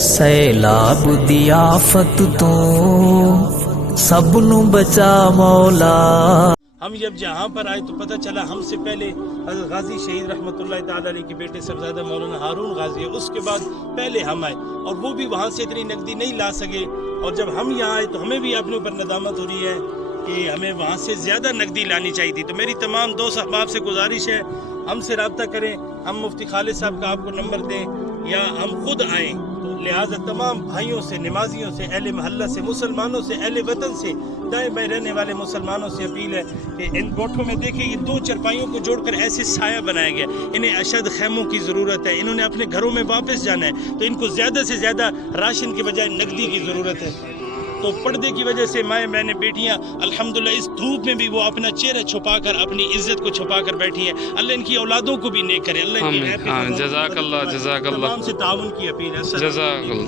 سیلاب دی آفت تو سب نو بچا مولا۔ ہم جب جہاں پر آئے تو پتہ چلا ہم سے پہلے حضرت غازی شہید رحمۃ اللہ تعالیٰ علیہ کے بیٹے صاحبزادہ مولانا ہارون غازی ہے، اس کے بعد پہلے ہم آئے اور وہ بھی وہاں سے اتنی نقدی نہیں لا سکے، اور جب ہم یہاں آئے تو ہمیں بھی اپنے اوپر ندامت ہو رہی ہے کہ ہمیں وہاں سے زیادہ نقدی لانی چاہیے تھی۔ تو میری تمام دوست احباب سے گزارش ہے ہم سے رابطہ کریں، ہم مفتی خالد صاحب کا آپ کو نمبر دیں یا ہم خود آئیں۔ تو لہٰذا تمام بھائیوں سے، نمازیوں سے، اہل محلہ سے، مسلمانوں سے، اہل وطن سے، دائیں بائیں رہنے والے مسلمانوں سے اپیل ہے کہ ان کوٹھوں میں دیکھیں یہ 2 چرپائیوں کو جوڑ کر ایسے سایہ بنایا گیا، انہیں اشد خیموں کی ضرورت ہے، انہوں نے اپنے گھروں میں واپس جانا ہے، تو ان کو زیادہ سے زیادہ راشن کی بجائے نقدی کی ضرورت ہے۔ تو پردے کی وجہ سے مائیں بہنیں بیٹیاں الحمدللہ اس دھوپ میں بھی وہ اپنا چہرہ چھپا کر، اپنی عزت کو چھپا کر بیٹھی ہیں۔ اللہ ان کی اولادوں کو بھی نیک کرے، اللہ ان کی جزاک اللہ، جزاک اللہ، تمام سے تعاون کی اپیل ہے۔ جزاک اللہ۔